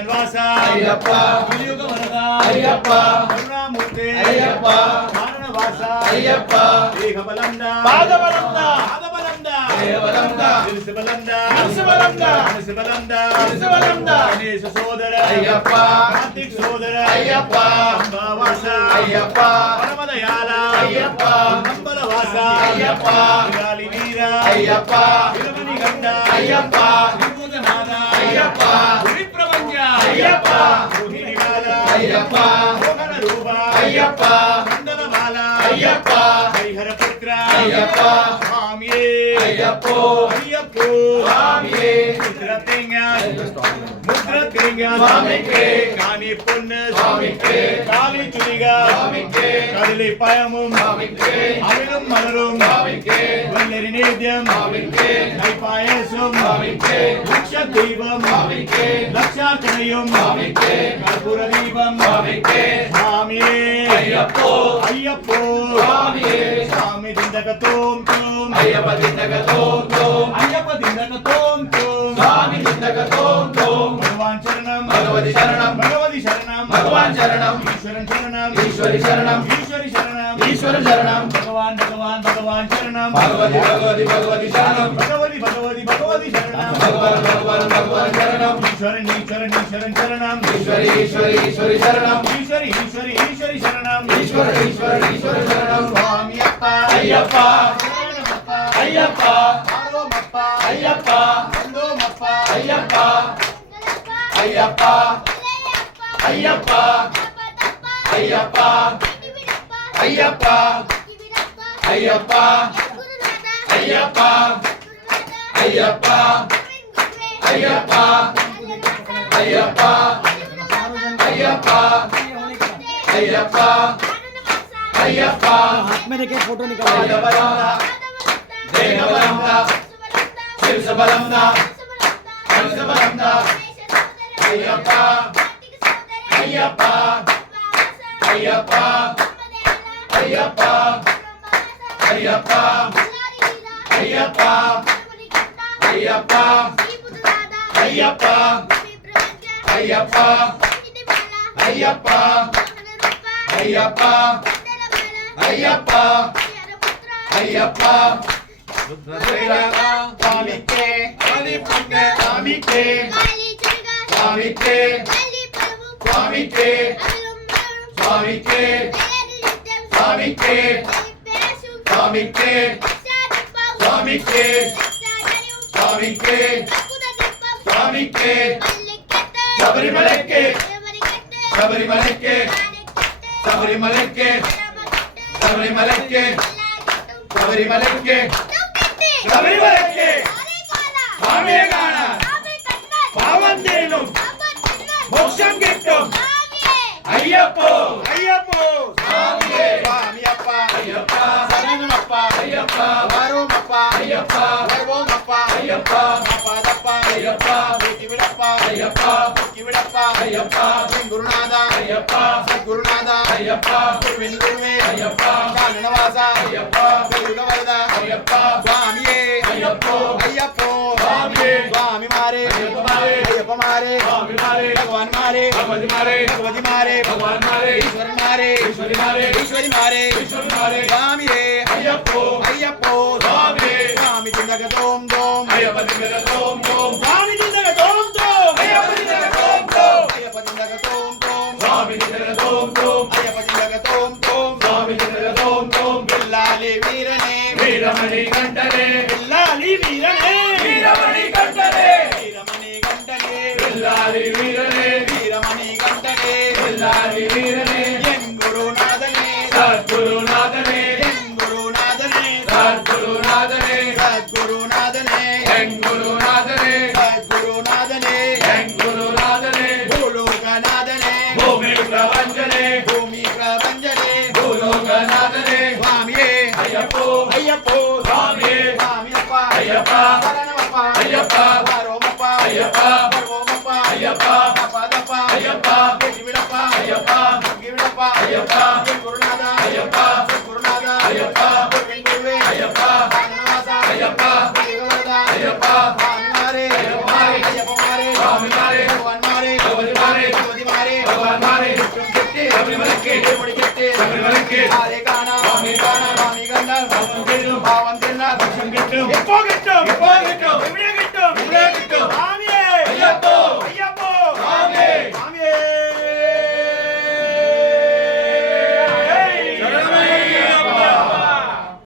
జగన్వాస అయ్యప్ప కలియుగ వరద అయ్యప్ప కరుణామూర్తి అయ్యప్ప కారణవాస అయ్యప్ప దేహబలంద పాదబలంద పాదబలంద దేవబలంద తెలుసుబలంద తెలుసుబలంద తెలుసుబలంద తెలుసుబలంద గణేశ సోదర అయ్యప్ప కార్తీక్ సోదర అయ్యప్ప అంబావాస అయ్యప్ప పరమదయాల అయ్యప్ప అంబలవాస అయ్యప్ప గాలి వీర అయ్యప్ప తిరుమని గండ అయ్యప్ప త్రిభుజనాథ అయ్యప్ప విప్రవంజ అయ్యప్ప రోహిణివాల అయ్యప్ప మోహన రూప అయ్యప్ప మండలమాల అయ్యప్ప హరిహర పుత్ర అయ్యప్ప స్వామియే అయ్యప్పో అయ్యప్పో స్వామియే ముద్రతింగ స్వామికే కాని పొన్న స్వామికే కాలి చురిగా స్వామికే కదిలి పయముం స్వామికే అవిலும் மலரும் స్వామికే வல்லரி நேத்தியம் స్వామికే கைப்பாயசம் స్వామికే லட்ச தெய்வம் స్వామికే லட்சாக்கணையும் స్వామికే கற்பூர தீபம் స్వామికే சாமியே అయ్యప్పో ஐயப்போ స్వామియే சாமி திண்டக தோம் தோம் అయ్యప్ప దిండగ తోం తోం ஐயப்ப திண்டக தோம் தோம் స్వామి దిండగ తోం తోం భగవాన్ శరణం భగవతి శరణం భగవతి శరణం భగవాన్ శరణం ఈశ్వరన్ శరణం ఈశ్వరి శరణం ఈశ్వరి శరణం ఈశ్వర శరణం భగవాన్ భగవాన్ భగవాన్ శరణం భగవతి భగవతి భగవతి శరణం భగవతి భగవతి భగవతి శరణం భగవాన్ భగవాన్ భగవాన్ శరణం ఈశ్వరన్ ఈశ్వరన్ ఈశ్వరన్ శరణం ఈశ్వరి ఈశ్వరి ఈశ్వరి శరణం ఈశ్వరి ఈశ్వరి ఈశ్వరి శరణం ఈశ్వర ఈశ్వర ఈశ్వర శరణం స్వామి అప్ప అయ్యప్ప శరణమప్ప అయ్యప్ప ఆరోమప్ప అయ్యప్ప బందోమప్ప అయ్యప్ప అయ్యప్ప అయ్యప్ప అయ్యప్ప అయ్యప్ప అయ్యప్ప అయ్యప్ప అయ్యప్ప అయ్యప్ప అయ్యప్ప అయ్యప్ప అయ్యప్ప అయ్యప్ప हाथ में देखे फोटो निकालो అయ్యప్ప దేహబలంద శిరసబలంద మనసబలంద అయ్యప్ప అయ్యప్ప అయ్యప్ప అయ్యప్ప అయ్యప్ప అయ్యప్ప అయ్యప్ప అయ్యప్ప అయ్యప్ప అయ్యప్ప అయ్యప్ప అయ్యప్ప అయ్యప్ప స్వామికే స్వామికే స్వామికే స్వామికే స్వామికే స్వామికే స్వామికే స్వామికే స్వామికే స్వామికే శబరిమలకే శబరిమలకే శబరిమలకే శబరిమలకే శబరిమలకే ശബരിമലയ്ക്ക് സ്വാമിയെ കാണാൻ പാവം തേനും മോക്ഷം കിട്ടും അയ്യപ്പോ అయ్యప్పో സ്വാമിയേ స్వామియప్ప അയ്യപ്പ శరణమప్ప അയ്യപ്പ వారోమప్ప అయ్యప్ప గర్వోమప్ప అయ్యప్ప అప్పదప్ప అయ్యప్ప విడప్ప అయ్యప్ప విడప్ప అయ్యప్ప గురునాథ అయ్యప్ప సద్గురునాథ అయ్యప్ప గురువే అయ్యప్ప కారణవాస అయ్యప్ప కలియుగ వరద అయ్యప్ప స్వామియే అయ్యప్పో అయ్యప్పో స్వామియే స్వామి మారే అయ్యప్ప మారే అయ్యప్ప మారే స్వామి మారే భగవాన్ మారే భగవతి మారే భగవతి మారే భగవాన్ మారే ఈశ్వరన్ మారే ఈశ్వరి మారే ఈశ్వరి మారే ఈశ్వరి మారే స్వామియే అయ్యప్పో అయ్యప్పో స్వామియే స్వామి చిందగ తోం తోం అయ్యప్ప దిండగ తోం తోం స్వామి చిందగ తోం తోం అయ్యప్ప దిండగ తోం తోం అయ్యప్ప చిందగ తోం తోం స్వామి దిండగ తోం తోం అయ్యప్ప చిందగ తోం తోం స్వామి దిండగ తోం తోం బిల్లాలి వీరనే వీరమణి కంటనే బిల్లాలి వీరనే వీరమణి కంటనే వీరమణి గంటనే బిల్లాలి వీరనే వీరమణి గంటనే బిల్లాలి వీరనే ఎన్ గురునాథనే సద్గురునాథనే ఎన్ గురునాథనే సద్గురునాథనే సద్గురునాథనే ఎన్ గురునాథనే సద్గురునాథనే ఎన్ గురునాథనే భూలోకనాథనే భూమి ప్రపంచనే భూమి ప్రపంచనే భూలోకనాథనే స్వామియే అయ్యప్పో అయ్యప్పో స్వామియే స్వామియప్ప అయ్యప్ప శరణమప్ప అయ్యప్ప వారోమప్ప అయ్యప్ప గర్వోమప్ప అయ్యప్ప అప్పదప్ప అయ్యప్ప విడప్ప అయ్యప్ప திருமுடி கெட்டு சபரிமலைக்கு ஆரே காணா சுவாமி காணா சுவாமி கண்டார் பாவம் கெட்டும் பாவம் தின்னார் கெட்டும் எப்போ கெட்டும் எப்போ கெட்டும் எப்படி